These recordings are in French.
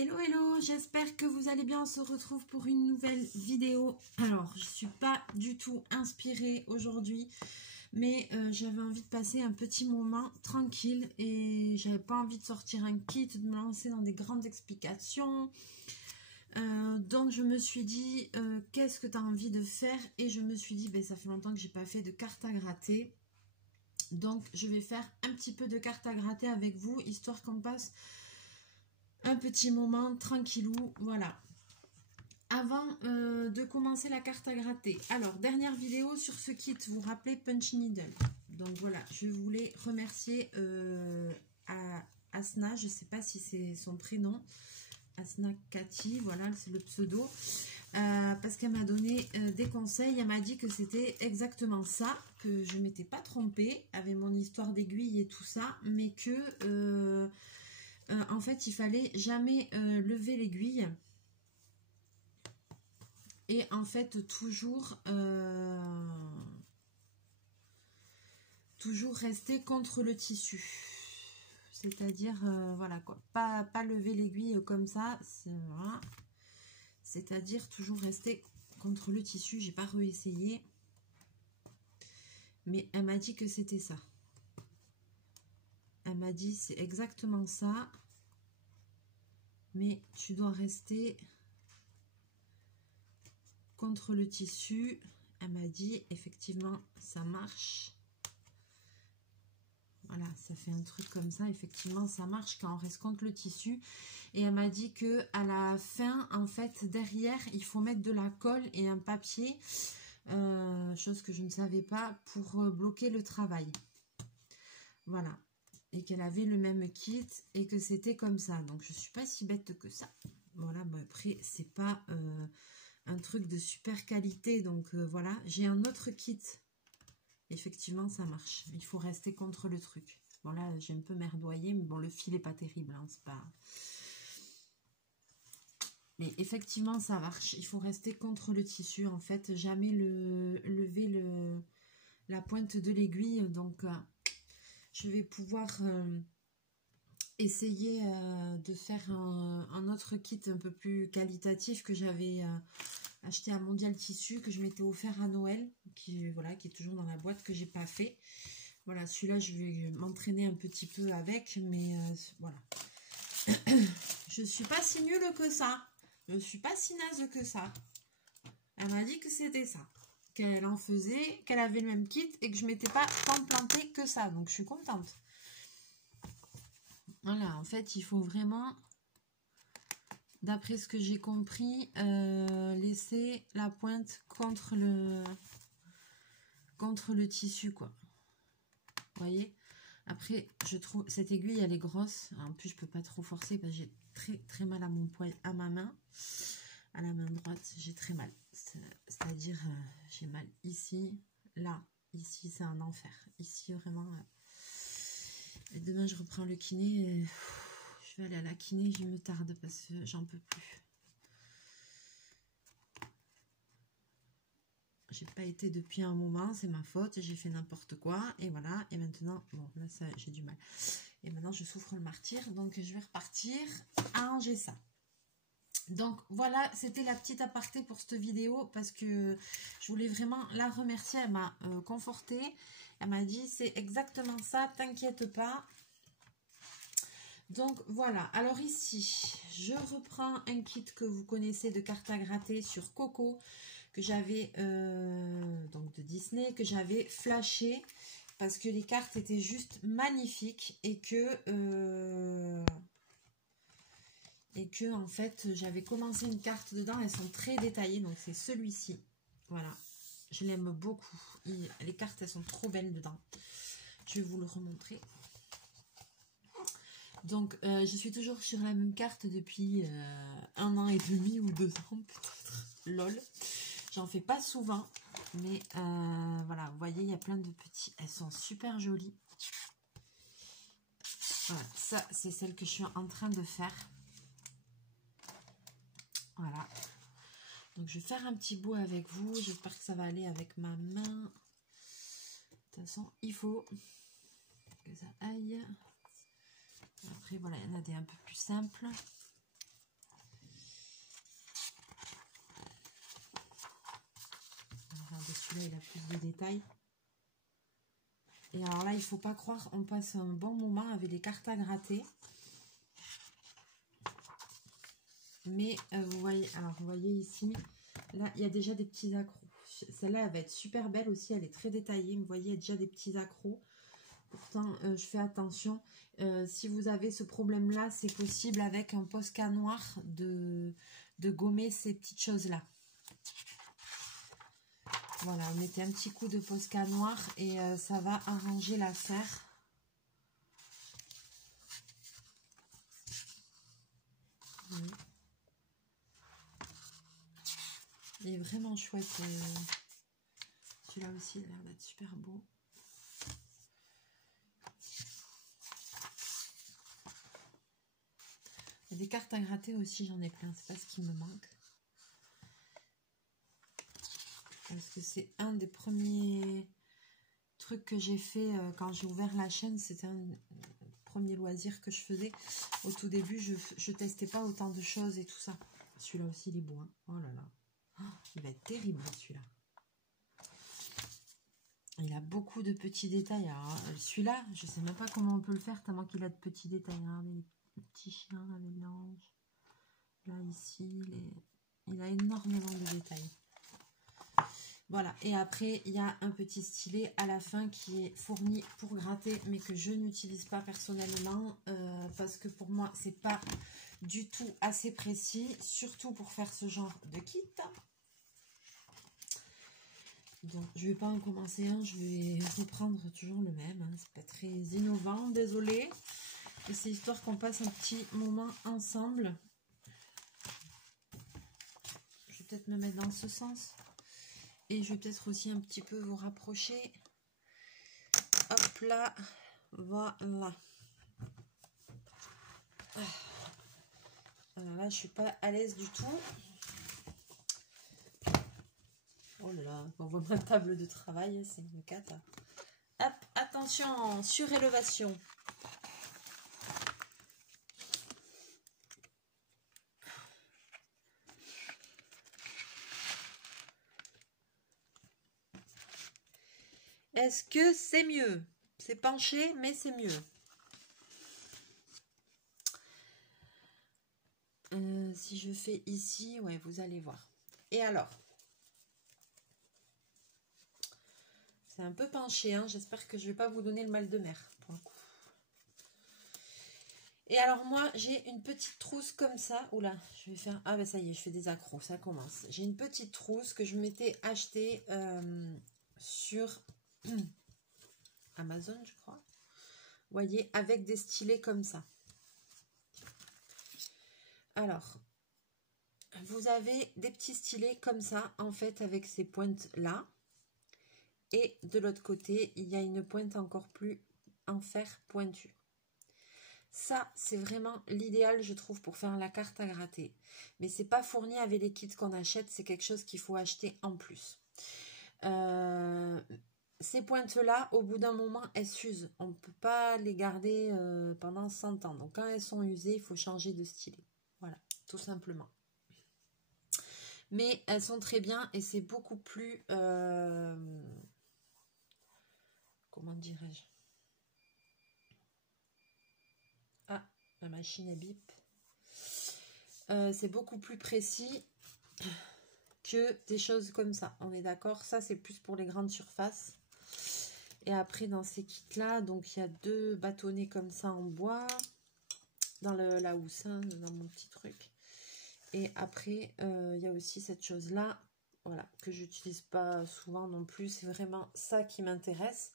Hello, hello, j'espère que vous allez bien. On se retrouve pour une nouvelle vidéo. Alors, je ne suis pas du tout inspirée aujourd'hui, mais j'avais envie de passer un petit moment tranquille et j'avais pas envie de sortir un kit, de me lancer dans des grandes explications. Donc, je me suis dit, qu'est-ce que tu as envie de faire? Et je me suis dit, ben, ça fait longtemps que j'ai pas fait de cartes à gratter. Donc, je vais faire un petit peu de cartes à gratter avec vous, histoire qu'on passe un petit moment tranquillou, voilà. Avant de commencer la carte à gratter, alors dernière vidéo sur ce kit, vous vous rappelez Punch Needle. Donc voilà, je voulais remercier à Asna, je sais pas si c'est son prénom, Asna Cathy, voilà, c'est le pseudo, parce qu'elle m'a donné des conseils. Elle m'a dit que c'était exactement ça, que je m'étais pas trompée avec mon histoire d'aiguille et tout ça, mais que en fait, il fallait jamais lever l'aiguille et en fait toujours rester contre le tissu. C'est-à-dire, voilà quoi, pas lever l'aiguille comme ça. Voilà. C'est-à-dire toujours rester contre le tissu. J'ai pas réessayé, mais elle m'a dit que c'était ça. Elle m'a dit c'est exactement ça. Mais tu dois rester contre le tissu. Elle m'a dit effectivement ça marche. Voilà, ça fait un truc comme ça. Effectivement ça marche quand on reste contre le tissu. Et elle m'a dit que à la fin, en fait, derrière, il faut mettre de la colle et un papier, chose que je ne savais pas, pour bloquer le travail. Voilà. Et qu'elle avait le même kit et que c'était comme ça. Donc je suis pas si bête que ça. Voilà, bon, après c'est pas un truc de super qualité, donc voilà. J'ai un autre kit. Effectivement ça marche. Il faut rester contre le truc. Bon là j'ai un peu merdoyé, mais bon le fil est pas terrible, hein, c'est pas. Mais effectivement ça marche. Il faut rester contre le tissu en fait. Jamais lever la pointe de l'aiguille. Donc je vais pouvoir essayer de faire un autre kit un peu plus qualitatif que j'avais acheté à Mondial Tissu, que je m'étais offert à Noël, qui, voilà, qui est toujours dans la boîte, que j'ai pas fait. Voilà, celui-là je vais m'entraîner un petit peu avec, mais voilà. Je suis pas si nulle que ça, je suis pas si naze que ça. Elle m'a dit que c'était ça, qu'elle en faisait, qu'elle avait le même kit et que je m'étais pas tant plantée que ça, donc je suis contente. Voilà, en fait, il faut vraiment, d'après ce que j'ai compris, laisser la pointe contre le tissu, quoi. Vous voyez? Après, je trouve cette aiguille, elle est grosse. En plus, je peux pas trop forcer parce que j'ai très très mal à mon poil, à ma main, à la main droite. J'ai très mal. C'est-à-dire, j'ai mal ici, là, ici, c'est un enfer. Ici, vraiment. Et demain, je reprends le kiné. Je vais aller à la kiné, je me tarde parce que j'en peux plus. J'ai pas été depuis un moment, c'est ma faute, j'ai fait n'importe quoi. Et voilà, et maintenant, bon, là, ça, j'ai du mal. Et maintenant, je souffre le martyre, donc je vais repartir à ranger ça. Donc voilà, c'était la petite aparté pour cette vidéo parce que je voulais vraiment la remercier. Elle m'a confortée. Elle m'a dit c'est exactement ça, t'inquiète pas. Donc voilà, alors ici, je reprends un kit que vous connaissez de cartes à gratter sur Coco, que j'avais, donc de Disney, que j'avais flashé parce que les cartes étaient juste magnifiques et que en fait j'avais commencé une carte dedans. Elles sont très détaillées, donc c'est celui-ci, voilà, je l'aime beaucoup. Les cartes elles sont trop belles dedans, je vais vous le remontrer. Donc je suis toujours sur la même carte depuis 1 an et demi ou 2 ans peut-être, lol. J'en fais pas souvent, mais voilà, vous voyez, il y a plein de petits, elles sont super jolies. Voilà, ça c'est celle que je suis en train de faire. Voilà, donc je vais faire un petit bout avec vous, j'espère que ça va aller avec ma main. De toute façon, il faut que ça aille. Après, voilà, il y en a des un peu plus simples. Regardez, celui-là, il a plus de détails. Et alors là, il ne faut pas croire, on passe un bon moment avec les cartes à gratter. Mais vous voyez, alors vous voyez ici, là, il y a déjà des petits accros. Celle-là, elle va être super belle aussi, elle est très détaillée. Vous voyez, il y a déjà des petits accros. Pourtant, je fais attention. Si vous avez ce problème-là, c'est possible avec un Posca noir de gommer ces petites choses-là. Voilà, on mettez un petit coup de Posca noir et ça va arranger l'affaire. Oui. Il est vraiment chouette. Celui-là aussi, il a l'air d'être super beau. Il y a des cartes à gratter aussi, j'en ai plein. C'est pas ce qui me manque. Parce que c'est un des premiers trucs que j'ai fait quand j'ai ouvert la chaîne. C'était un premier loisir que je faisais. Au tout début, je testais pas autant de choses et tout ça. Celui-là aussi, il est beau. Hein. Oh là là. Oh, il va être terrible, celui-là. Il a beaucoup de petits détails. Celui-là, je sais même pas comment on peut le faire tellement qu'il a de petits détails. Regardez les petits chiens avec l'ange. Là, ici, il a énormément de détails. Voilà, et après, il y a un petit stylet à la fin qui est fourni pour gratter, mais que je n'utilise pas personnellement, parce que pour moi, c'est pas du tout assez précis, surtout pour faire ce genre de kit. Donc, je vais pas en commencer un, je vais reprendre toujours le même, hein. C'est pas très innovant, désolé. Et c'est histoire qu'on passe un petit moment ensemble. Je vais peut-être me mettre dans ce sens. Et je vais peut-être aussi un petit peu vous rapprocher. Hop là. Voilà. Alors là, je suis pas à l'aise du tout. Oh là là, on voit ma table de travail, c'est une cata. Hop, attention, surélévation. Est-ce que c'est mieux? C'est penché, mais c'est mieux. Si je fais ici, ouais, vous allez voir. Et alors, c'est un peu penché, hein. J'espère que je ne vais pas vous donner le mal de mer pour le coup. Et alors moi, j'ai une petite trousse comme ça. Oula, je vais faire... Ah ben ça y est, je fais des accros, ça commence. J'ai une petite trousse que je m'étais achetée sur Amazon, je crois. Vous voyez, avec des stylets comme ça. Alors, vous avez des petits stylets comme ça, en fait, avec ces pointes-là. Et de l'autre côté, il y a une pointe encore plus en fer pointu. Ça, c'est vraiment l'idéal, je trouve, pour faire la carte à gratter. Mais c'est pas fourni avec les kits qu'on achète, c'est quelque chose qu'il faut acheter en plus. Ces pointes-là, au bout d'un moment, elles s'usent. On ne peut pas les garder pendant 100 ans. Donc, quand elles sont usées, il faut changer de stylet. Voilà, tout simplement. Mais elles sont très bien et c'est beaucoup plus... comment dirais-je? Ah, la machine à bip. C'est beaucoup plus précis que des choses comme ça. On est d'accord? Ça, c'est plus pour les grandes surfaces. Et après, dans ces kits-là, donc il y a 2 bâtonnets comme ça en bois. Dans la housse, hein, dans mon petit truc. Et après, il y a aussi cette chose-là. Voilà, que j'utilise pas souvent non plus. C'est vraiment ça qui m'intéresse.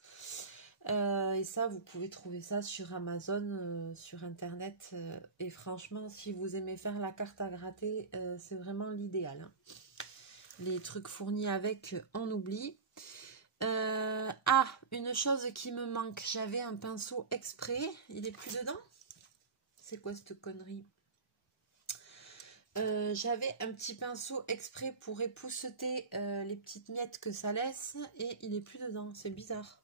Et ça, vous pouvez trouver ça sur Amazon, sur Internet. Et franchement, si vous aimez faire la carte à gratter, c'est vraiment l'idéal. Hein. Les trucs fournis avec, on oublie. Ah, une chose qui me manque. J'avais un pinceau exprès. Il est plus dedans? C'est quoi cette connerie? J'avais un petit pinceau exprès pour épousseter les petites miettes que ça laisse. Et il est plus dedans. C'est bizarre.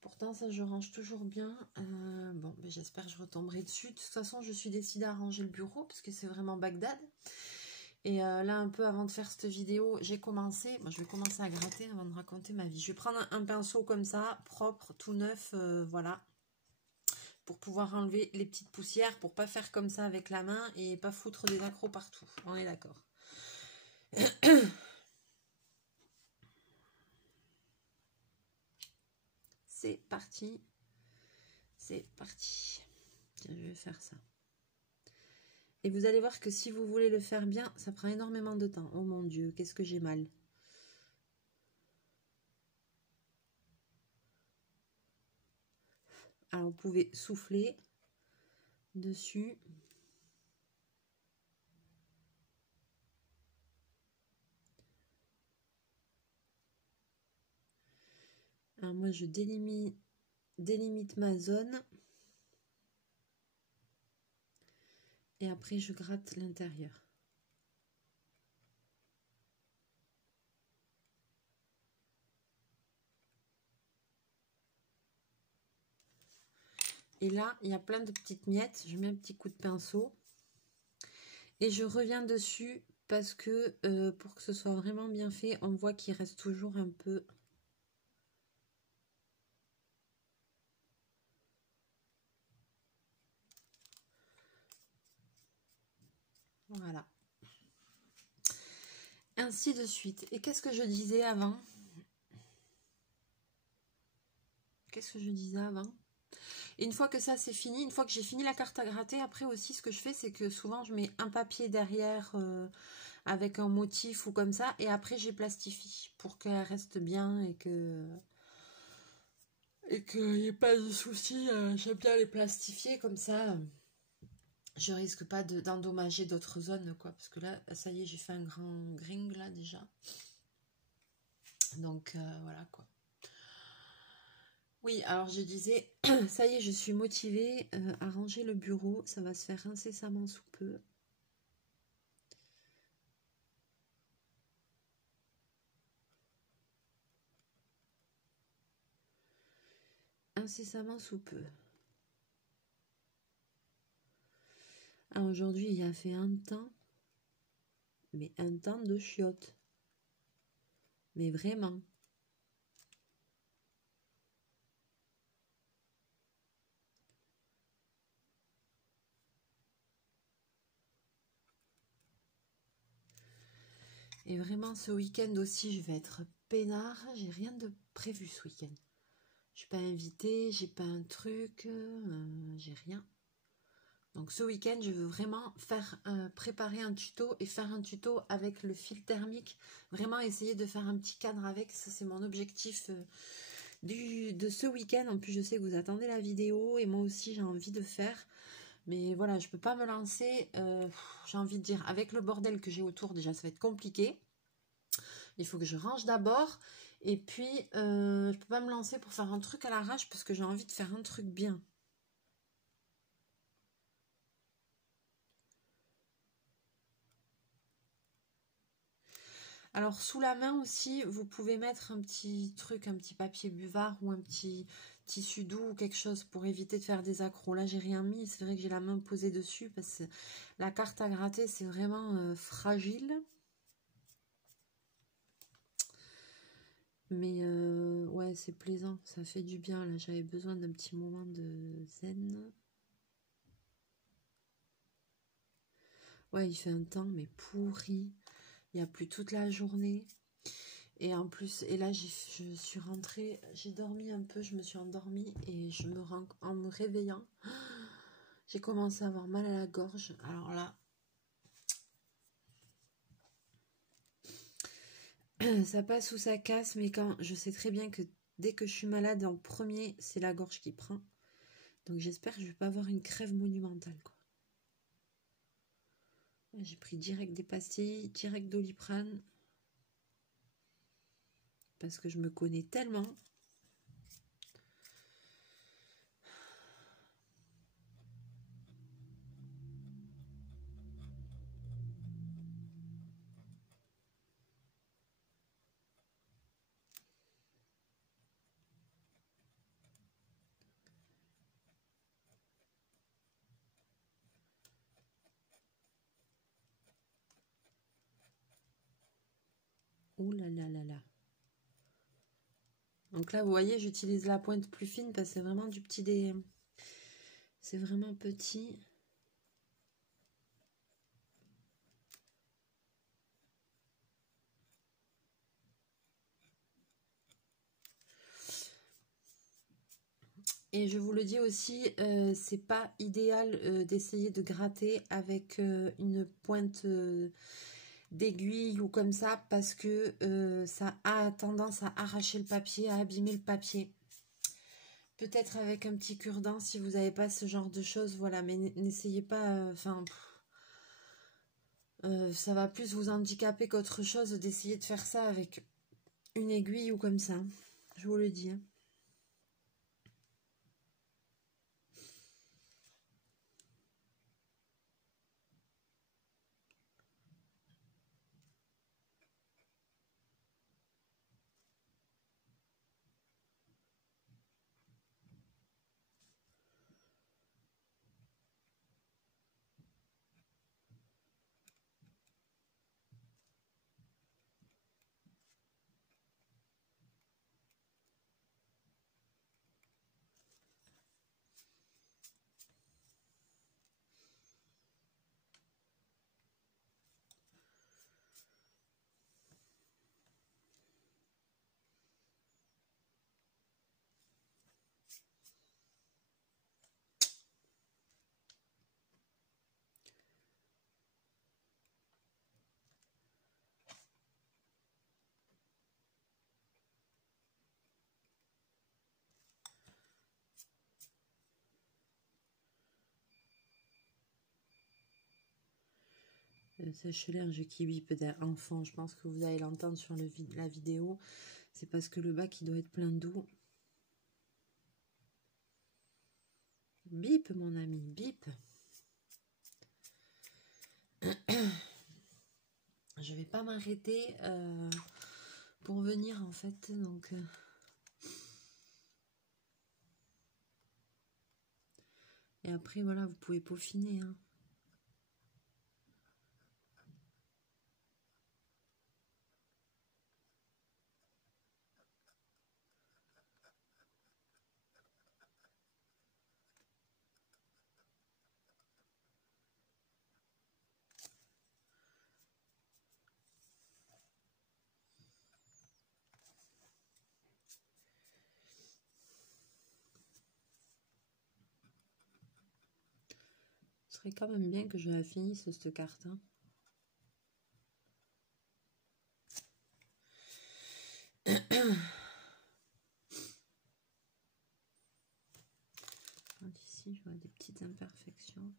Pourtant, ça, je range toujours bien. Bon, ben, j'espère que je retomberai dessus. De toute façon, je suis décidée à ranger le bureau parce que c'est vraiment Bagdad. Et là, un peu avant de faire cette vidéo, j'ai commencé, je vais commencer à gratter avant de raconter ma vie. Je vais prendre un pinceau comme ça, propre, tout neuf, voilà, pour pouvoir enlever les petites poussières, pour pas faire comme ça avec la main et pas foutre des accros partout. On est d'accord. C'est parti. C'est parti. Tiens, je vais faire ça. Et vous allez voir que si vous voulez le faire bien, ça prend énormément de temps. Oh mon Dieu, qu'est-ce que j'ai mal. Alors, vous pouvez souffler dessus. Alors, moi, je délimite ma zone. Et après, je gratte l'intérieur. Et là, il y a plein de petites miettes. Je mets un petit coup de pinceau. Et je reviens dessus parce que pour que ce soit vraiment bien fait, on voit qu'il reste toujours un peu... Voilà. Ainsi de suite. Et qu'est-ce que je disais avant? Qu'est-ce que je disais avant? Et une fois que ça c'est fini, une fois que j'ai fini la carte à gratter, après aussi ce que je fais, c'est que souvent je mets un papier derrière avec un motif ou comme ça, et après j'ai plastifie pour qu'elle reste bien et qu'il n'y ait pas de soucis. J'aime bien les plastifier comme ça. Je risque pas d'endommager d'autres zones, quoi, parce que là, ça y est, j'ai fait un grand gring là déjà. Donc voilà quoi. Oui, alors je disais, ça y est, je suis motivée à ranger le bureau. Ça va se faire incessamment sous peu. Incessamment sous peu. Alors aujourd'hui, il a fait un temps, mais un temps de chiottes. Mais vraiment. Et vraiment, ce week-end aussi, je vais être peinard. J'ai rien de prévu ce week-end. Je suis pas invitée, j'ai pas un truc, j'ai rien. Donc ce week-end, je veux vraiment faire préparer un tuto et faire un tuto avec le fil thermique. Vraiment essayer de faire un petit cadre avec. Ça, c'est mon objectif de ce week-end. En plus, je sais que vous attendez la vidéo et moi aussi, j'ai envie de faire. Mais voilà, je peux pas me lancer, j'ai envie de dire, avec le bordel que j'ai autour, déjà, ça va être compliqué. Il faut que je range d'abord. Et puis, je peux pas me lancer pour faire un truc à l'arrache parce que j'ai envie de faire un truc bien. Alors, sous la main aussi, vous pouvez mettre un petit truc, un petit papier buvard ou un petit tissu doux ou quelque chose pour éviter de faire des accros. Là, j'ai rien mis. C'est vrai que j'ai la main posée dessus parce que la carte à gratter, c'est vraiment fragile. Mais ouais, c'est plaisant. Ça fait du bien. Là, j'avais besoin d'un petit moment de zen. Ouais, il fait un temps, mais pourri. Il n'y a plus toute la journée. Et en plus, et là, je suis rentrée, j'ai dormi un peu, je me suis endormie et je me rends, en me réveillant, j'ai commencé à avoir mal à la gorge. Alors là, ça passe ou ça casse, mais quand je sais très bien que dès que je suis malade, en premier, c'est la gorge qui prend. Donc j'espère que je ne vais pas avoir une crève monumentale, quoi. J'ai pris direct des pastilles, direct Doliprane, parce que je me connais tellement. Ouh là là là là. Donc là, vous voyez, j'utilise la pointe plus fine parce que c'est vraiment du petit dé. C'est vraiment petit. Et je vous le dis aussi, c'est pas idéal d'essayer de gratter avec une pointe d'aiguille ou comme ça parce que ça a tendance à arracher le papier, à abîmer le papier. Peut-être avec un petit cure-dent si vous n'avez pas ce genre de choses, voilà, mais n'essayez pas, enfin, ça va plus vous handicaper qu'autre chose d'essayer de faire ça avec une aiguille ou comme ça, je vous le dis. Hein. Sèche-linge qui bip d'enfant, je pense que vous allez l'entendre sur la vidéo. C'est parce que le bac il doit être plein d'eau. Bip mon ami, bip. Je vais pas m'arrêter pour venir en fait, donc... Et après voilà, vous pouvez peaufiner. Hein. Ce serait quand même bien que je la finisse cette carte. Hein. Ici, je vois des petites imperfections.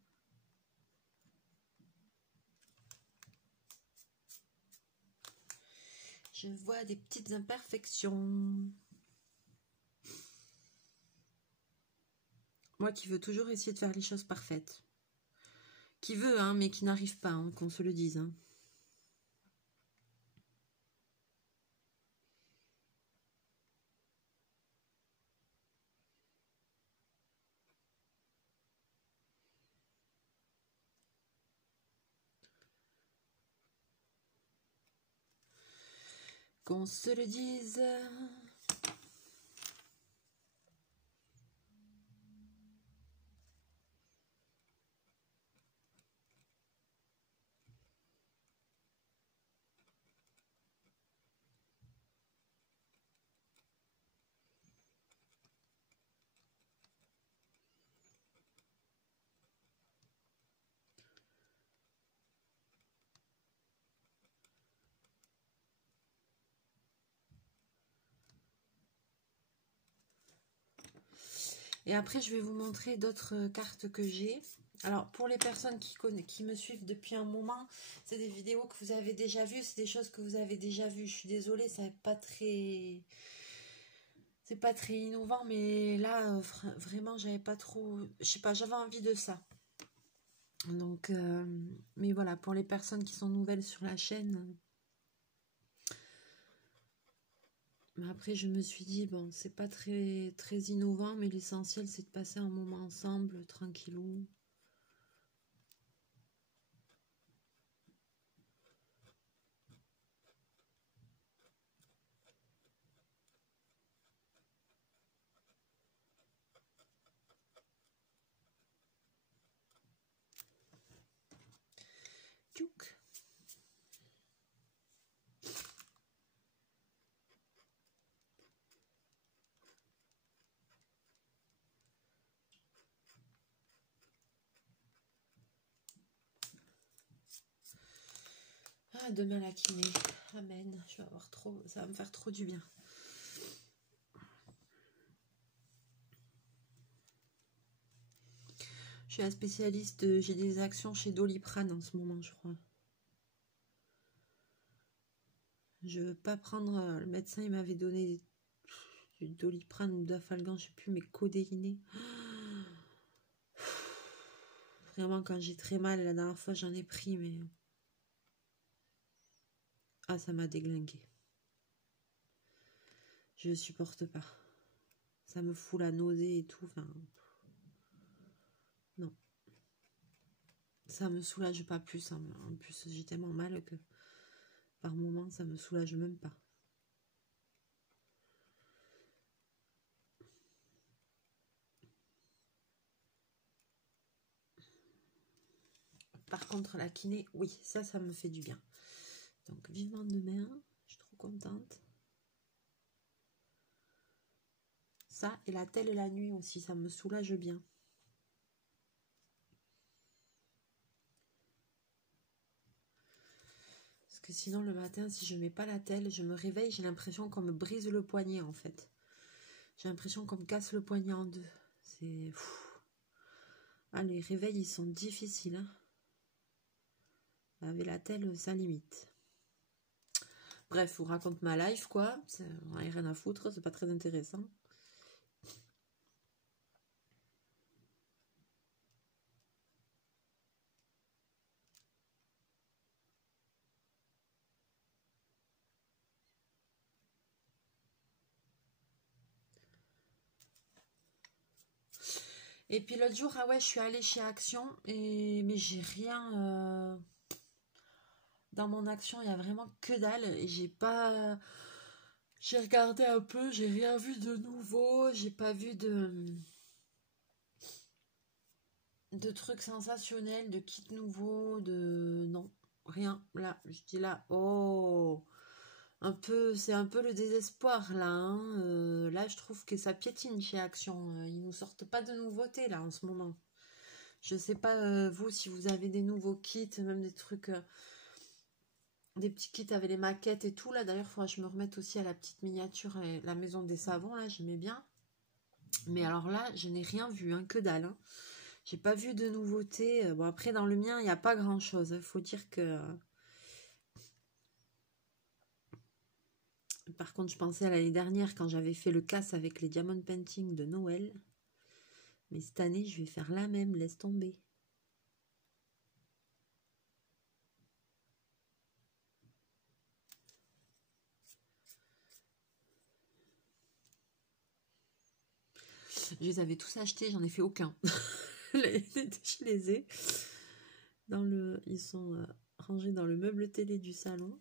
Je vois des petites imperfections. Moi qui veux toujours essayer de faire les choses parfaites. Qui veut, hein, mais qui n'arrive pas, hein, qu'on se le dise. Hein. Qu'on se le dise. Et après, je vais vous montrer d'autres cartes que j'ai. Alors, pour les personnes qui me suivent depuis un moment, c'est des vidéos que vous avez déjà vues, c'est des choses que vous avez déjà vues. Je suis désolée, ça n'est pas très... C'est pas très innovant, mais là, vraiment, j'avais pas trop... Je sais pas, j'avais envie de ça. Donc, mais voilà, pour les personnes qui sont nouvelles sur la chaîne... Mais après, je me suis dit, bon, c'est pas très, très innovant, mais l'essentiel, c'est de passer un moment ensemble, tranquillou. tchouk. Ah, demain la kiné. Amen. Je vais avoir trop, ça va me faire trop du bien. Je suis un spécialiste, j'ai des actions chez Doliprane en ce moment, je crois. Je veux pas prendre, le médecin il m'avait donné du Doliprane ou d'Afalgan, je sais plus, mais codéiné. Vraiment, quand j'ai très mal, la dernière fois j'en ai pris, mais... Ah, ça m'a déglingué. Je supporte pas. Ça me fout la nausée et tout, enfin... Non. Ça me soulage pas plus, hein. En plus j'ai tellement mal que par moments ça me soulage même pas. Par contre la kiné, oui, ça me fait du bien. Donc vivement demain, je suis trop contente. Ça et la telle la nuit aussi, ça me soulage bien. Parce que sinon le matin, si je mets pas la telle, je me réveille, j'ai l'impression qu'on me brise le poignet en fait. J'ai l'impression qu'on me casse le poignet en deux. C'est... Ah, les réveils, ils sont difficiles. Hein. Avec la telle, ça limite. Bref, je vous raconte ma life, quoi. On n'a rien à foutre, c'est pas très intéressant. Et puis l'autre jour, ah ouais, je suis allée chez Action, mais j'ai rien... Dans mon Action, il y a vraiment que dalle. Et j'ai pas... J'ai regardé un peu, j'ai rien vu de nouveau, j'ai pas vu de trucs sensationnels, de kits nouveaux, de... Non, rien. Là, je dis là, oh... C'est un peu le désespoir là. Hein. Là, je trouve que ça piétine chez Action. Ils nous sortent pas de nouveautés là en ce moment. Je sais pas vous si vous avez des nouveaux kits, même des trucs, des petits kits avec les maquettes et tout là. D'ailleurs, il faudra que je me remette aussi à la petite miniature et la maison des savons là. J'aimais bien. Mais alors là, je n'ai rien vu, hein, que dalle. Hein. J'ai pas vu de nouveautés. Bon après dans le mien, il n'y a pas grand chose. Il faut dire que par contre, je pensais à l'année dernière quand j'avais fait le casse avec les diamond painting de Noël. Mais cette année, je vais faire la même, laisse tomber. Je les avais tous achetés, j'en ai fait aucun. Je les ai. Ils sont rangés dans le meuble télé du salon.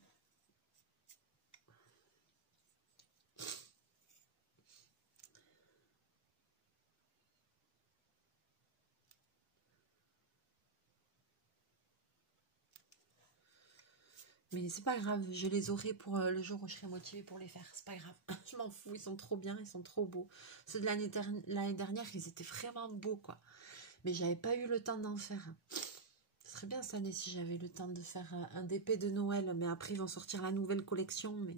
Mais c'est pas grave, je les aurai pour le jour où je serai motivée pour les faire. C'est pas grave, je m'en fous, ils sont trop bien, ils sont trop beaux. Ceux de l'année dernière, ils étaient vraiment beaux, quoi. Mais j'avais pas eu le temps d'en faire. Ce serait bien cette année si j'avais le temps de faire un DP de Noël. Mais après, ils vont sortir la nouvelle collection. Mais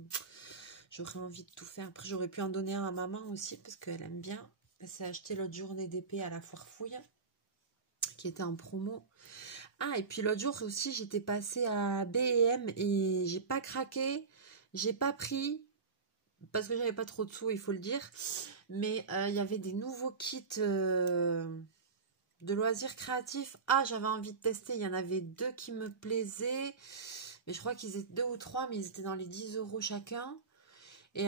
j'aurais envie de tout faire. Après, j'aurais pu en donner un à maman aussi parce qu'elle aime bien. Elle s'est acheté l'autre jour des DP à la foire fouille qui était en promo. Ah, et puis l'autre jour aussi, j'étais passée à B&M et j'ai pas craqué, j'ai pas pris, parce que j'avais pas trop de sous, il faut le dire. Mais il y avait des nouveaux kits de loisirs créatifs. Ah, j'avais envie de tester, il y en avait 2 qui me plaisaient. Mais je crois qu'ils étaient 2 ou 3, mais ils étaient dans les 10 € chacun. Et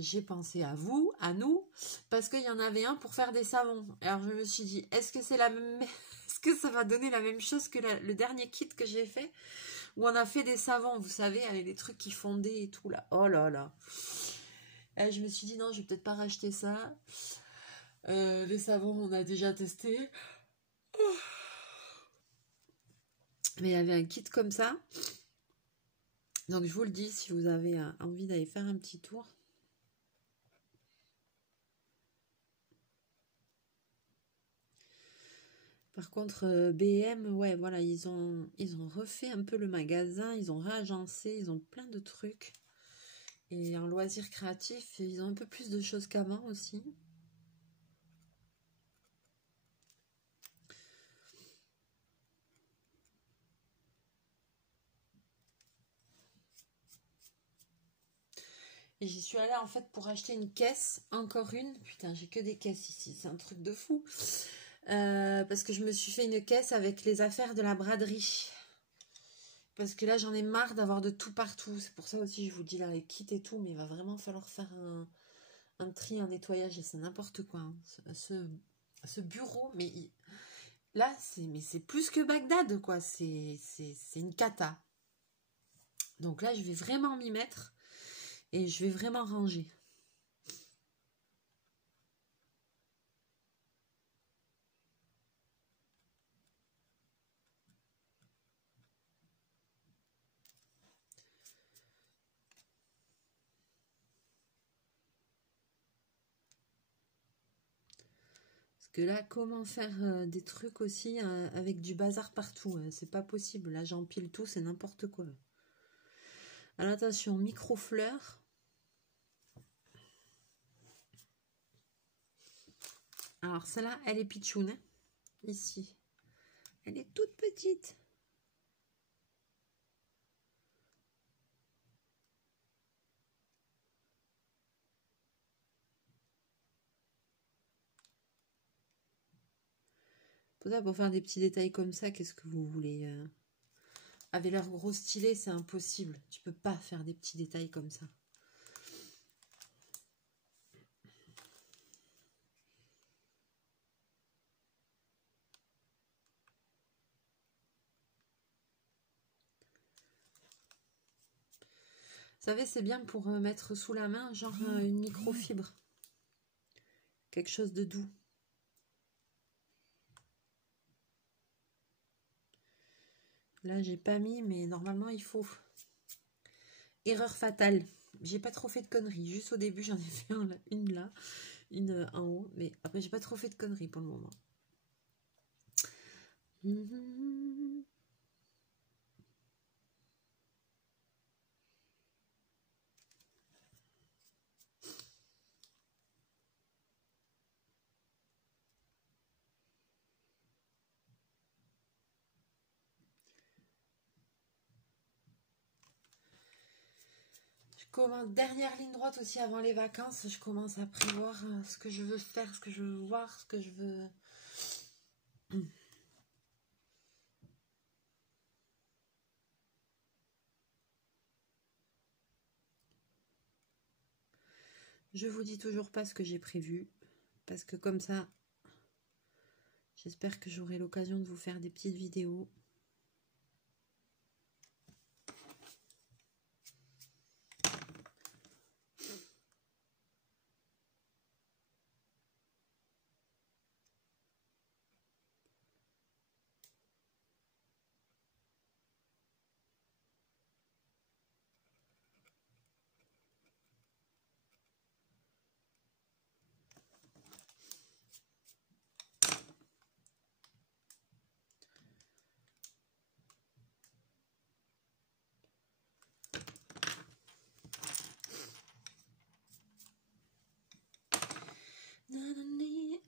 j'ai pensé à vous, à nous, parce qu'il y en avait un pour faire des savons. Alors je me suis dit, est-ce que c'est la même... Est-ce que ça va donner la même chose que le dernier kit que j'ai fait, où on a fait des savons, vous savez, avec des trucs qui fondaient et tout là. Oh là là. Et je me suis dit non, je vais peut-être pas racheter ça. Les savons, on a déjà testé. Mais il y avait un kit comme ça. Donc je vous le dis, si vous avez envie d'aller faire un petit tour. Par contre, BM, ouais, voilà, ils ont refait un peu le magasin, ils ont réagencé, ils ont plein de trucs. Et en loisirs créatifs, ils ont un peu plus de choses qu'avant aussi. Et j'y suis allée en fait pour acheter une caisse, encore une. Putain, j'ai que des caisses ici, c'est un truc de fou. Parce que je me suis fait une caisse avec les affaires de la braderie. Parce que là, j'en ai marre d'avoir de tout partout. C'est pour ça aussi, je vous dis là, les kits et tout, mais il va vraiment falloir faire un tri, un nettoyage, et c'est n'importe quoi. Hein. Ce bureau, mais là, c'est plus que Bagdad, quoi. C'est une cata. Donc là, je vais vraiment m'y mettre et je vais vraiment ranger. Parce que là, comment faire des trucs aussi avec du bazar partout, hein, c'est pas possible. Là, j'empile tout, c'est n'importe quoi. Alors attention, micro-fleurs. Alors celle-là, elle est pitchoune, hein, ici. Elle est toute petite. Pour faire des petits détails comme ça, qu'est-ce que vous voulez avec leur gros stylet, c'est impossible. Tu peux pas faire des petits détails comme ça. Vous savez, c'est bien pour mettre sous la main, genre une microfibre. Quelque chose de doux. Là, j'ai pas mis, mais normalement, il faut. Erreur fatale. J'ai pas trop fait de conneries. Juste au début, j'en ai fait une là, une en haut. Mais après, j'ai pas trop fait de conneries pour le moment. Dernière ligne droite aussi avant les vacances, je commence à prévoir ce que je veux faire, ce que je veux voir, ce que je veux. Je vous dis toujours pas ce que j'ai prévu, parce que comme ça, j'espère que j'aurai l'occasion de vous faire des petites vidéos.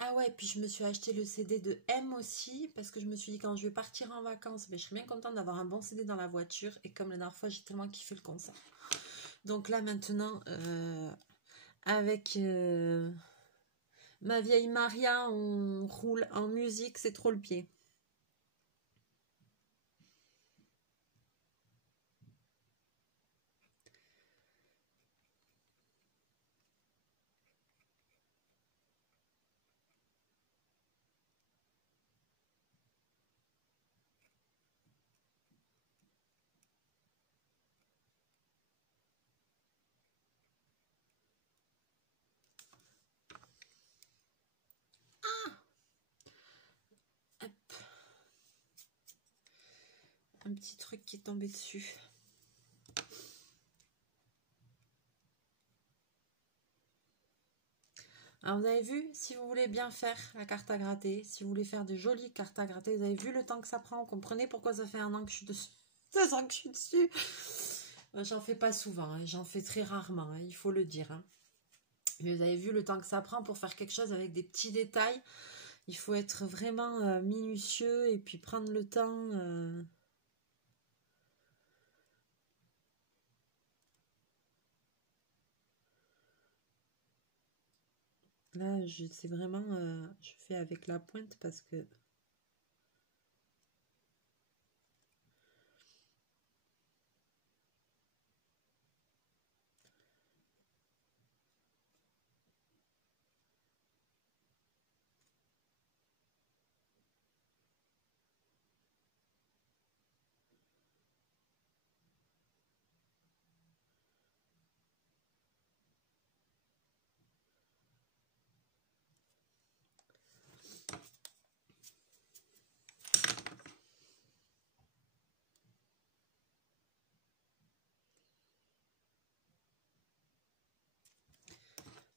Ah ouais, puis je me suis acheté le CD de M aussi, parce que je me suis dit quand je vais partir en vacances, je serais bien contente d'avoir un bon CD dans la voiture, et comme la dernière fois, j'ai tellement kiffé le concert. Donc là maintenant, avec ma vieille Maria, on roule en musique, c'est trop le pied. Hop. un petit truc qui est tombé dessus. Alors, vous avez vu, si vous voulez bien faire la carte à gratter, si vous voulez faire de jolies cartes à gratter, vous avez vu le temps que ça prend. Vous comprenez pourquoi ça fait 1 an que je suis dessus. 2 ans que je suis dessus. J'en fais pas souvent, hein, j'en fais très rarement, hein, il faut le dire. Hein. Mais vous avez vu le temps que ça prend pour faire quelque chose avec des petits détails. Il faut être vraiment minutieux et puis prendre le temps. Là, c'est vraiment, je fais avec la pointe parce que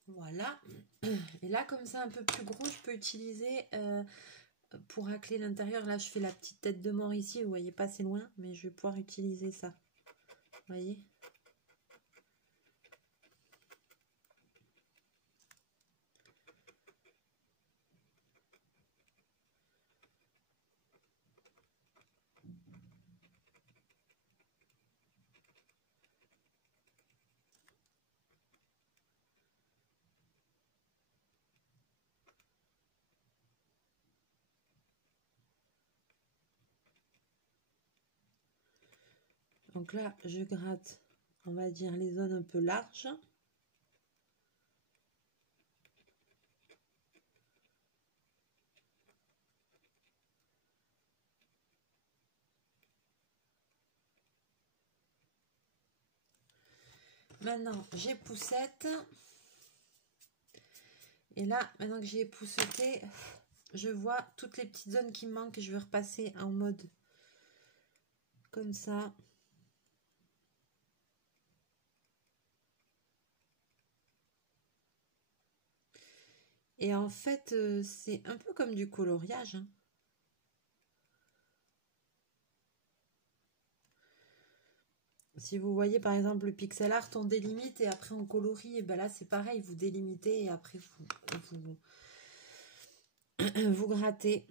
voilà. Et là, comme c'est un peu plus gros, je peux utiliser pour racler l'intérieur. Là, je fais la petite tête de mort ici. Vous voyez pas, c'est loin, mais je vais pouvoir utiliser ça. Vous voyez? Donc là, je gratte, on va dire, les zones un peu larges. Maintenant, j'époussette. Et là, maintenant que j'ai épousseté, je vois toutes les petites zones qui me manquent. Je vais repasser en mode comme ça. Et en fait, c'est un peu comme du coloriage. Hein. Si vous voyez par exemple le pixel art, on délimite et après on colorie. Et ben là, c'est pareil, vous délimitez et après vous grattez.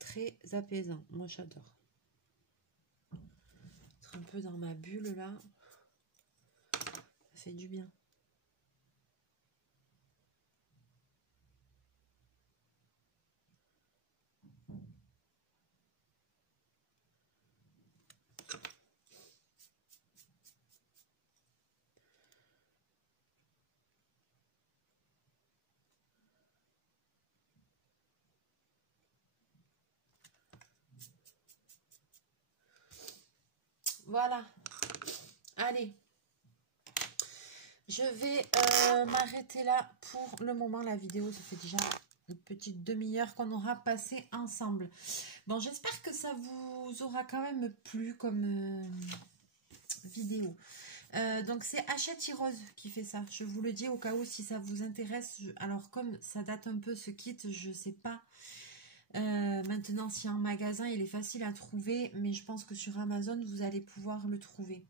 Très apaisant. Moi, j'adore. Être un peu dans ma bulle là. Ça fait du bien. Voilà. Allez. Je vais m'arrêter là pour le moment. La vidéo, ça fait déjà une petite demi-heure qu'on aura passé ensemble. Bon, j'espère que ça vous aura quand même plu comme vidéo. Donc, c'est Hachette Rose qui fait ça. Je vous le dis au cas où si ça vous intéresse. Alors, comme ça date un peu ce kit, je sais pas. Maintenant, si en magasin, il est facile à trouver. Mais je pense que sur Amazon, vous allez pouvoir le trouver.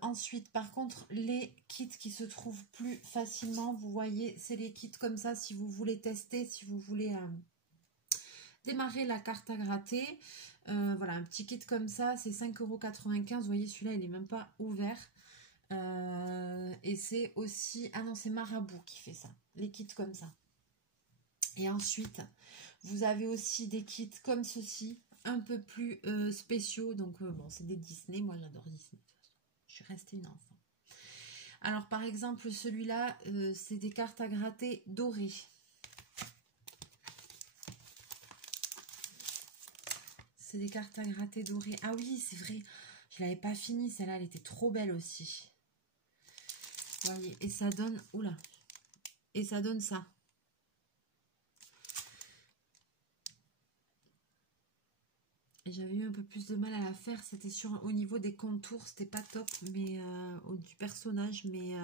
Ensuite, par contre, les kits qui se trouvent plus facilement, vous voyez, c'est les kits comme ça si vous voulez tester, si vous voulez démarrer la carte à gratter. Voilà, un petit kit comme ça, c'est 5,95 €. Vous voyez, celui-là, il n'est même pas ouvert. Et c'est aussi... Ah non, c'est Marabout qui fait ça, les kits comme ça. Et ensuite, vous avez aussi des kits comme ceci, un peu plus spéciaux. Donc, bon, c'est des Disney. Moi, j'adore Disney. Je suis restée une enfant. Alors, par exemple, celui-là, c'est des cartes à gratter dorées. C'est des cartes à gratter dorées. Ah oui, c'est vrai. Je l'avais pas fini. Celle-là, elle était trop belle aussi. Vous voyez, et ça donne... Oula. Et ça donne ça. Et j'avais eu un peu plus de mal à la faire. C'était au niveau des contours, c'était pas top, mais du personnage. Mais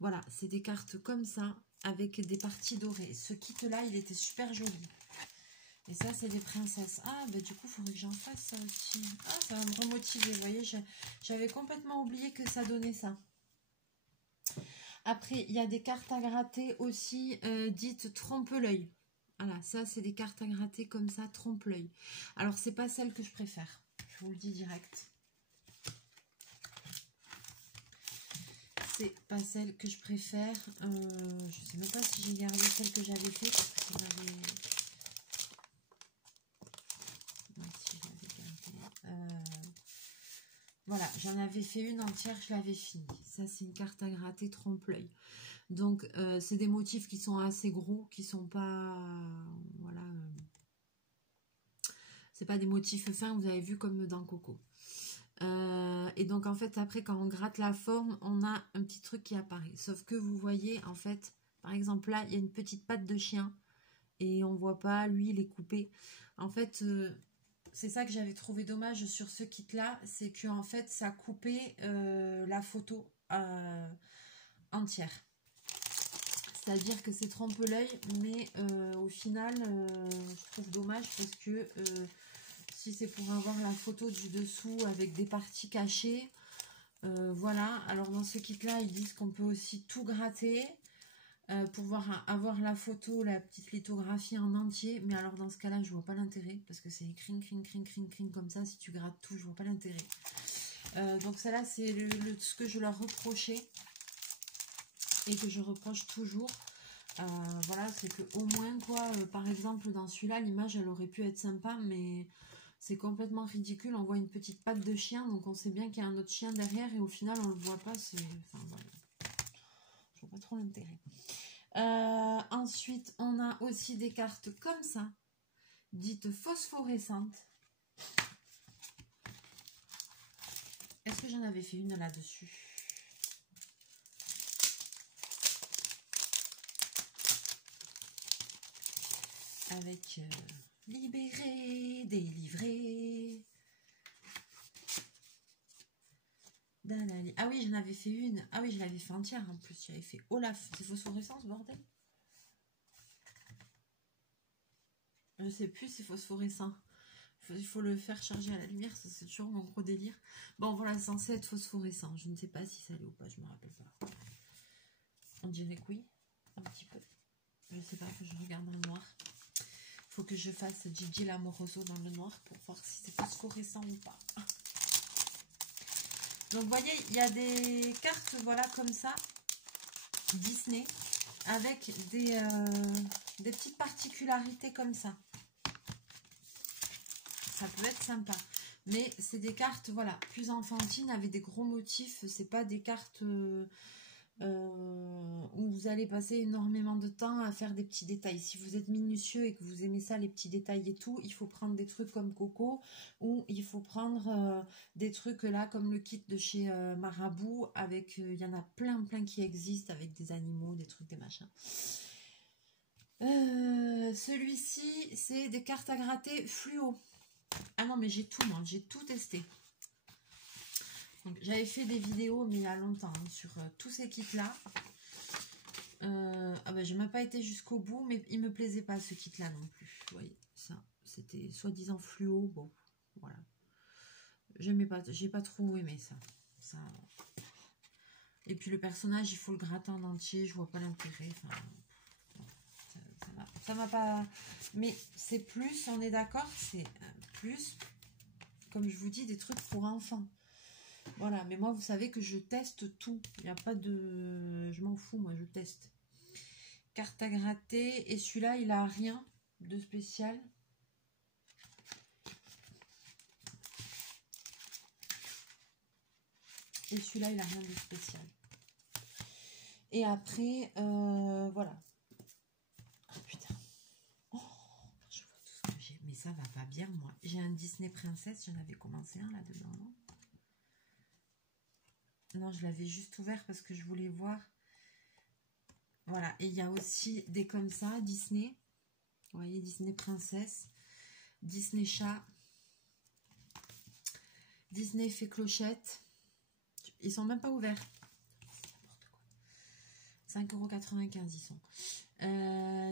voilà, c'est des cartes comme ça, avec des parties dorées. Ce kit-là, il était super joli. Et ça, c'est des princesses. Ah, bah du coup, il faudrait que j'en fasse ça aussi. Ah, ça va me remotiver. Vous voyez, j'avais complètement oublié que ça donnait ça. Après, il y a des cartes à gratter aussi, dites trompe-l'œil. Voilà, ça, c'est des cartes à gratter comme ça, trompe-l'œil. Alors, c'est pas celle que je préfère. Je vous le dis direct. C'est pas celle que je préfère. Je sais même pas si j'ai gardé celle que j'avais fait. Parce que ça m'avait... Voilà, j'en avais fait une entière, je l'avais finie. Ça, c'est une carte à gratter trompe-l'œil. Donc, c'est des motifs qui sont assez gros, qui sont pas... voilà. C'est pas des motifs fins, vous avez vu, comme dans Coco. Et donc, en fait, après, quand on gratte la forme, on a un petit truc qui apparaît. Sauf que vous voyez, en fait, par exemple, là, il y a une petite patte de chien. Et on voit pas, lui, il est coupé. En fait... c'est ça que j'avais trouvé dommage sur ce kit-là, c'est que en fait, ça coupait la photo entière. C'est-à-dire que c'est trompe-l'œil, mais au final, je trouve dommage parce que si c'est pour avoir la photo du dessous avec des parties cachées, voilà. Alors dans ce kit-là, ils disent qu'on peut aussi tout gratter. Pour avoir la photo, la petite lithographie en entier. Mais alors dans ce cas-là, je vois pas l'intérêt. Parce que c'est cring, cring, cring, cring, cring comme ça. Si tu grattes tout, je vois pas l'intérêt. Donc ça là, c'est ce que je leur reprochais. Et que je reproche toujours. Voilà, c'est que au moins quoi, par exemple dans celui-là, l'image elle aurait pu être sympa. Mais c'est complètement ridicule. On voit une petite patte de chien. Donc on sait bien qu'il y a un autre chien derrière. Et au final, on le voit pas. Enfin voilà. Je vois pas trop l'intérêt. Ensuite, on a aussi des cartes comme ça, dites phosphorescentes. Est-ce que j'en avais fait une là-dessus? Avec libéré, délivré. Ah oui, j'en avais fait une. Ah oui, je l'avais fait entière en plus. J'avais fait Olaf. C'est phosphorescent ce bordel? Je sais plus, c'est phosphorescent. Il faut le faire charger à la lumière, ça c'est toujours mon gros délire. Bon voilà, c'est censé être phosphorescent. Je ne sais pas si ça l'est ou pas, je me rappelle pas. On dirait que oui, un petit peu. Je sais pas, que je regarde dans le noir. Il faut que je fasse Gigi l'amoroso dans le noir pour voir si c'est phosphorescent ou pas. Donc vous voyez, il y a des cartes, voilà, comme ça, Disney, avec des petites particularités comme ça. Ça peut être sympa. Mais c'est des cartes, voilà, plus enfantines, avec des gros motifs. C'est pas des cartes où vous allez passer énormément de temps à faire des petits détails. Si vous êtes minutieux et que vous aimez ça, les petits détails et tout, il faut prendre des trucs comme Coco, ou il faut prendre des trucs là comme le kit de chez Marabout, avec, il y en a plein qui existent, avec des animaux, des trucs, des machins. Celui-ci, c'est des cartes à gratter fluo. Ah non, mais j'ai tout, moi, j'ai tout testé. J'avais fait des vidéos, mais il y a longtemps, hein, sur tous ces kits-là. Ah ben, je n'ai pas été jusqu'au bout, mais il me plaisait pas ce kit-là non plus. Vous voyez, ça, c'était soi-disant fluo. Bon, voilà. J'aimais pas, j'ai pas trop aimé ça. Et puis le personnage, il faut le gratter en entier. Je vois pas l'intérêt. Enfin, ça m'a pas. Mais c'est plus, on est d'accord, c'est plus, comme je vous dis, des trucs pour enfants. Voilà, mais moi, vous savez que je teste tout. Il n'y a pas de... Je m'en fous, moi, je teste. Carte à gratter. Et celui-là, il a rien de spécial. Et celui-là, il a rien de spécial. Et après, voilà. Oh, putain. Oh, je vois tout ce que j'ai. Mais ça va pas bien, moi. J'ai un Disney Princesse. J'en avais commencé un là-dedans, non? Non, je l'avais juste ouvert parce que je voulais voir. Voilà, et il y a aussi des comme ça, Disney. Vous voyez, Disney Princesse, Disney Chat. Disney fait clochette. Ils sont même pas ouverts. 5,95 € ils sont.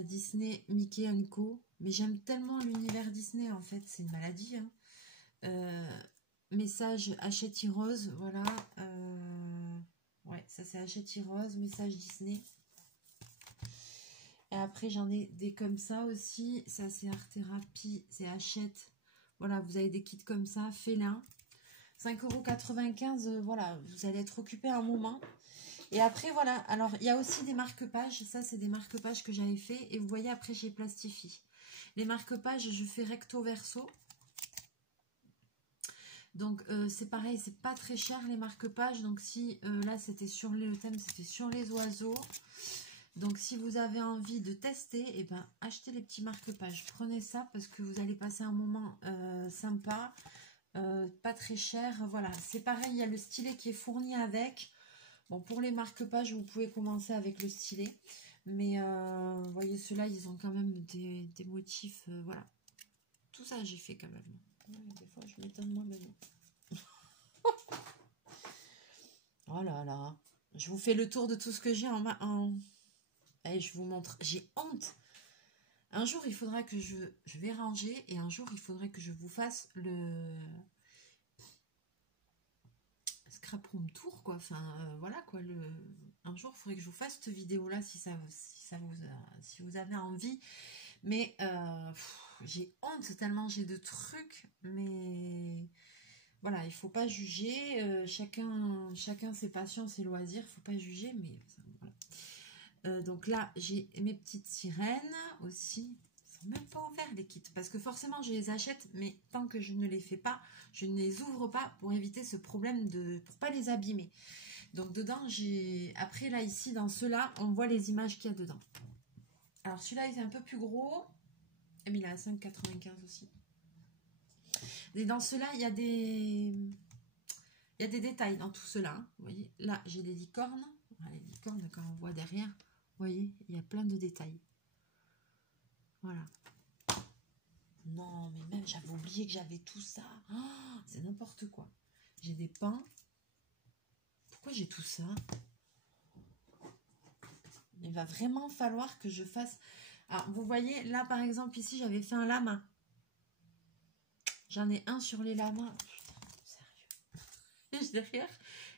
Disney, Mickey & Co. Mais j'aime tellement l'univers Disney, en fait. C'est une maladie. Hein. Message Hachette Rose. Voilà. Ouais, ça c'est Hachette Rose. Message Disney. Et après, j'en ai des comme ça aussi. Ça, c'est Art Thérapie. C'est Hachette. Voilà, vous avez des kits comme ça. Félin. 5,95 €. Voilà, vous allez être occupé un moment. Et après, voilà. Alors, il y a aussi des marque-pages. Ça, c'est des marque-pages que j'avais fait. Et vous voyez, après, j'ai plastifié. Les marque-pages, je fais recto verso. Donc, c'est pareil, c'est pas très cher les marque-pages. Donc, si là, c'était sur le thème, c'était sur les oiseaux. Donc, si vous avez envie de tester, eh ben, achetez les petits marque-pages. Prenez ça parce que vous allez passer un moment sympa, pas très cher. Voilà, c'est pareil, il y a le stylet qui est fourni avec. Bon, pour les marque-pages, vous pouvez commencer avec le stylet. Mais, vous voyez, ceux-là, ils ont quand même des motifs. Voilà. Tout ça, j'ai fait quand même. Ouais, des fois, je m'étonne moi-même. Oh là là. Je vous fais le tour de tout ce que j'ai en... Allez, je vous montre. J'ai honte. Un jour, il faudra que je vais ranger. Et un jour, il faudrait que je vous fasse le scrap room tour, quoi. Enfin, voilà, quoi. Un jour, il faudrait que je vous fasse cette vidéo-là si vous avez envie. Mais j'ai honte tellement j'ai de trucs. Mais voilà, il faut pas juger. Chacun ses passions, ses loisirs. Il faut pas juger, mais voilà. Donc là, j'ai mes petites sirènes aussi. Ils sont même pas ouverts les kits. Parce que forcément, je les achète. Mais tant que je ne les fais pas, je ne les ouvre pas pour éviter ce problème pour pas les abîmer. Donc dedans, j'ai... Après là, ici, dans ceux-là, on voit les images qu'il y a dedans. Alors celui-là, il est un peu plus gros. Mais il est à 5,95 € aussi. Et dans ceux-là, il y a des... Il y a des détails dans tout cela. Vous voyez, là, j'ai des licornes. Voilà, les licornes, quand on voit derrière, vous voyez, il y a plein de détails. Voilà. Non, mais même, j'avais oublié que j'avais tout ça. Oh, c'est n'importe quoi. J'ai des pains. Pourquoi j'ai tout ça? Il va vraiment falloir que je fasse... Alors, vous voyez, là, par exemple, ici, j'avais fait un lama. J'en ai un sur les lamas. Putain, sérieux.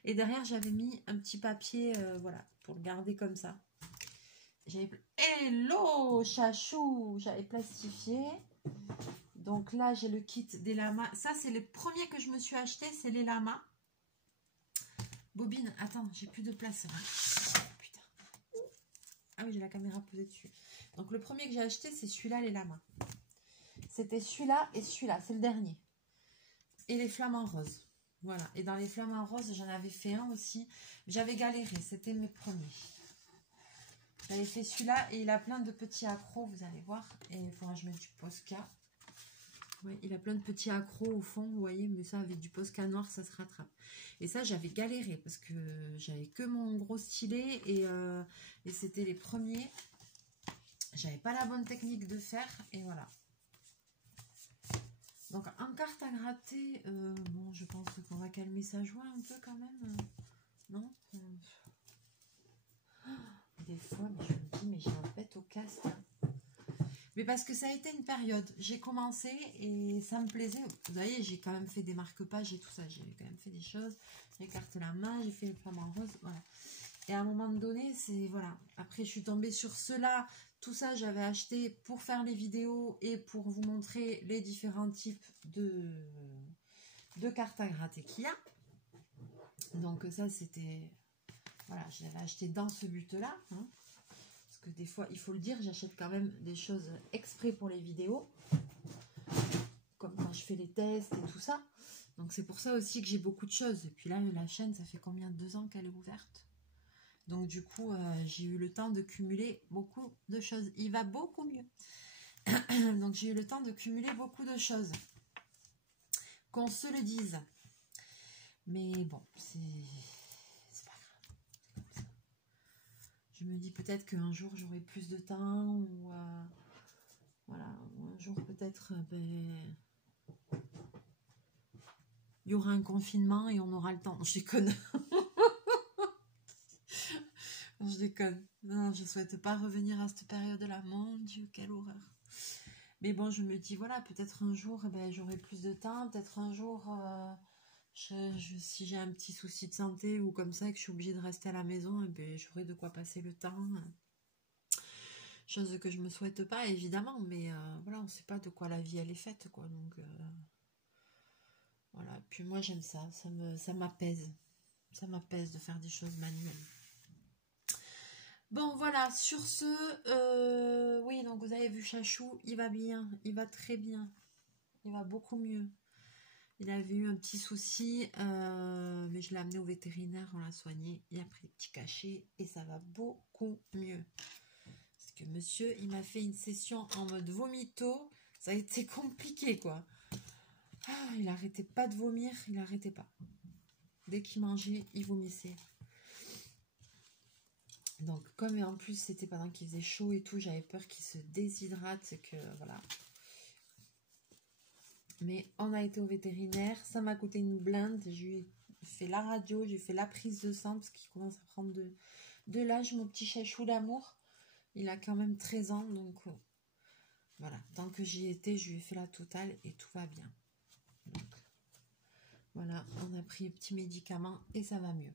Et derrière, j'avais mis un petit papier, voilà, pour le garder comme ça. Hello, chachou! J'avais plastifié. Donc là, j'ai le kit des lamas. Ça, c'est le premier que je me suis acheté, c'est les lamas. Bobine, attends, j'ai plus de place. Putain. Ah oui, j'ai la caméra posée dessus. Donc le premier que j'ai acheté, c'est celui-là, les lamas. C'était celui-là et celui-là, c'est le dernier. Et les flamants roses. Voilà. Et dans les flamants roses, j'en avais fait un aussi. J'avais galéré, c'était mes premiers. J'avais fait celui-là et il a plein de petits accros, vous allez voir. Et il faudra que je mette du Posca. Ouais, il a plein de petits accros au fond, vous voyez, mais ça avec du Posca noir, ça se rattrape. Et ça, j'avais galéré parce que j'avais que mon gros stylet et c'était les premiers. J'avais pas la bonne technique de faire et voilà. Donc en carte à gratter, bon, je pense qu'on va calmer sa joie un peu quand même. Non Des fois, mais je me dis, mais j'ai un pet au casque. Hein. Mais parce que ça a été une période. J'ai commencé et ça me plaisait. Vous voyez, j'ai quand même fait des marque-pages et tout ça. J'ai quand même fait des choses. J'écarte la main, j'ai fait le flamant rose. Voilà. Et à un moment donné, c'est... Voilà. Après, je suis tombée sur cela. Tout ça, j'avais acheté pour faire les vidéos et pour vous montrer les différents types de cartes à gratter qu'il y a. Donc ça, c'était... Voilà, je l'avais acheté dans ce but-là. Hein, parce que des fois, il faut le dire, j'achète quand même des choses exprès pour les vidéos. Comme quand je fais les tests et tout ça. Donc c'est pour ça aussi que j'ai beaucoup de choses. Et puis là, la chaîne, ça fait combien de 2 ans qu'elle est ouverte? Donc du coup, j'ai eu le temps de cumuler beaucoup de choses. Il va beaucoup mieux. Donc j'ai eu le temps de cumuler beaucoup de choses. Qu'on se le dise. Mais bon, c'est pas grave. Je me dis peut-être qu'un jour j'aurai plus de temps ou voilà, ou un jour peut-être il y aura un confinement et on aura le temps. Je déconne. Je déconne. Non, je souhaite pas revenir à cette période-là. Mon Dieu, quelle horreur. Mais bon, je me dis, voilà, peut-être un jour, j'aurai plus de temps. Peut-être un jour, si j'ai un petit souci de santé ou comme ça, et que je suis obligée de rester à la maison, j'aurai de quoi passer le temps. Chose que je me souhaite pas, évidemment. Mais voilà, on sait pas de quoi la vie, elle est faite, quoi. Donc, voilà. Puis moi, j'aime ça. Ça m'apaise. Ça m'apaise de faire des choses manuelles. Bon, voilà, sur ce, oui, donc vous avez vu Chachou, il va bien, il va très bien, il va beaucoup mieux. Il avait eu un petit souci, mais je l'ai amené au vétérinaire, on l'a soigné, il a pris des petits cachets et ça va beaucoup mieux. Parce que monsieur, il m'a fait une session en mode vomito, ça a été compliqué, quoi. Ah, il arrêtait pas de vomir, il arrêtait pas. Dès qu'il mangeait, il vomissait. Donc, comme en plus c'était pendant qu'il faisait chaud et tout, j'avais peur qu'il se déshydrate, que voilà. Mais on a été au vétérinaire, ça m'a coûté une blinde. J'ai fait la radio, j'ai fait la prise de sang parce qu'il commence à prendre de l'âge, mon petit chachou d'amour. Il a quand même 13 ans, donc voilà. Tant que j'y étais, je lui ai fait la totale et tout va bien. Donc, voilà, on a pris un petit médicament et ça va mieux.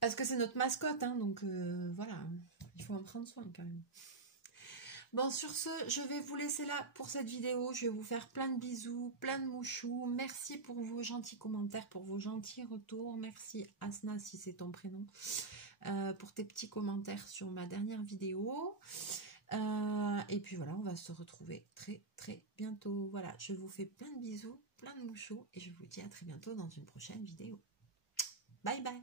Parce que c'est notre mascotte, hein, donc voilà, il faut en prendre soin quand même. Bon, sur ce, je vais vous laisser là pour cette vidéo. Je vais vous faire plein de bisous, plein de mouchous. Merci pour vos gentils commentaires, pour vos gentils retours. Merci Asna, si c'est ton prénom, pour tes petits commentaires sur ma dernière vidéo. Et puis voilà, on va se retrouver très très bientôt. Voilà, je vous fais plein de bisous, plein de mouchous et je vous dis à très bientôt dans une prochaine vidéo. Bye bye.